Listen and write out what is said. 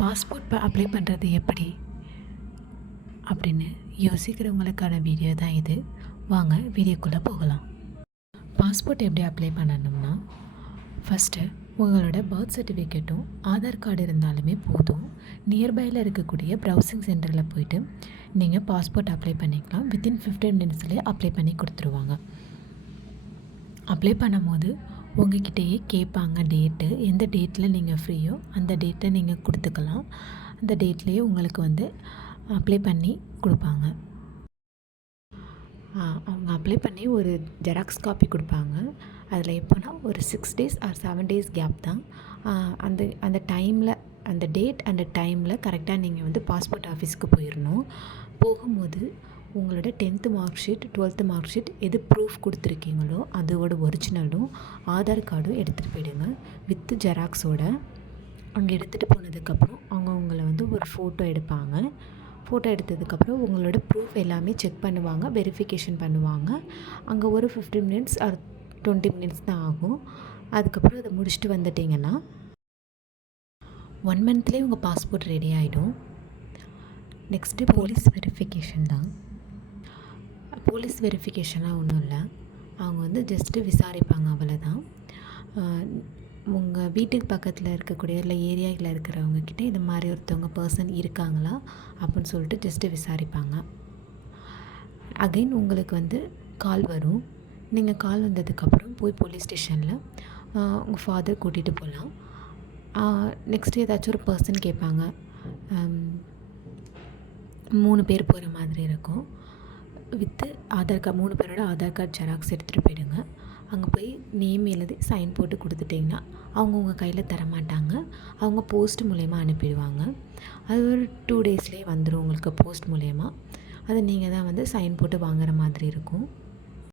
Passport apply பண்ணுறது எப்படி அப்படின்னு யோசிக்கிறவங்களுக்கான வீடியோ தான் இது. வாங்க வீடியோக்குள்ளே போகலாம். பாஸ்போர்ட் எப்படி அப்ளை பண்ணணும்னா, ஃபஸ்ட்டு உங்களோட பர்த் சர்டிஃபிகேட்டும் ஆதார் கார்டு இருந்தாலுமே போதும். நியர்பையில் இருக்கக்கூடிய ப்ரௌசிங் சென்டரில் போய்ட்டு நீங்கள் பாஸ்போர்ட் அப்ளை பண்ணிக்கலாம். வித்தின் 15 மினிட்ஸ்லேயே அப்ளை பண்ணி கொடுத்துருவாங்க. அப்ளை பண்ணும்போது உங்கள்கிட்டயே கேட்பாங்க டேட்டு. எந்த டேட்டில் நீங்கள் ஃப்ரீயோ அந்த டேட்டை நீங்கள் கொடுத்துக்கலாம். அந்த டேட்லேயே உங்களுக்கு அப்ளை பண்ணி கொடுப்பாங்க. அவங்க அப்ளை பண்ணி ஒரு ஜெராக்ஸ் காப்பி கொடுப்பாங்க. அதில் எப்போனா ஒரு 6 days ஆர் 7 days கேப் தான். அந்த டைமில், அந்த டேட் அண்ட் டைமில் கரெக்டாக நீங்கள் பாஸ்போர்ட் ஆஃபீஸ்க்கு போயிடணும். போகும்போது உங்களோட 10th mark sheet, 12th mark sheet எது ப்ரூஃப் கொடுத்துருக்கீங்களோ அதோட ஒரிஜினலும் ஆதார் கார்டும் எடுத்துகிட்டு போயிடுங்க வித் ஜெராக்ஸோட. அங்கே எடுத்துகிட்டு போனதுக்கப்புறம் அவங்க உங்களை ஒரு ஃபோட்டோ எடுப்பாங்க. ஃபோட்டோ எடுத்ததுக்கப்புறம் உங்களோட ப்ரூஃப் எல்லாமே செக் பண்ணுவாங்க, வெரிஃபிகேஷன் பண்ணுவாங்க. அங்கே ஒரு 15 மினிட்ஸ் ஆர் 20 மினிட்ஸ் தான் ஆகும். அதுக்கப்புறம் அதை முடிச்சுட்டு வந்துட்டிங்கன்னா 1 monthலேயே உங்கள் பாஸ்போர்ட் ரெடி ஆகிடும். நெக்ஸ்ட்டு போலீஸ் வெரிஃபிகேஷன் தான். போலீஸ் வெரிஃபிகேஷனாக ஒன்றும் இல்லை, அவங்க ஜஸ்ட்டு விசாரிப்பாங்க, அவ்வளோதான். உங்கள் வீட்டுக்கு பக்கத்தில் இருக்கக்கூடிய இல்லை ஏரியாவில் இருக்கிறவங்கக்கிட்ட இது மாதிரி ஒருத்தவங்க பர்சன் இருக்காங்களா அப்படின்னு சொல்லிட்டு ஜஸ்ட்டு விசாரிப்பாங்க. அகைன் உங்களுக்கு கால் வரும். நீங்கள் கால் வந்ததுக்கப்புறம் போய் போலீஸ் ஸ்டேஷனில் உங்கள் ஃபாதர் கூட்டிகிட்டு போகலாம். நெக்ஸ்ட்டு ஏதாச்சும் ஒரு பர்சன் கேட்பாங்க. 3 பேர் போகிற மாதிரி இருக்கும். வித்து ஆதார் கார்டு, 3 பேரோட ஆதார் கார்டு ஜெராக்ஸ் எடுத்துகிட்டு போயிடுங்க. அங்கே போய் நேம் எழுதி சைன் போட்டு கொடுத்துட்டிங்கன்னா அவங்க உங்கள் கையில் தரமாட்டாங்க. அவங்க போஸ்ட் மூலயமா அனுப்பிடுவாங்க. அது ஒரு 2 daysலேயே வந்துடும் உங்களுக்கு போஸ்ட் மூலயமா. அதை நீங்கள் தான் சைன் போட்டு வாங்குற மாதிரி இருக்கும்.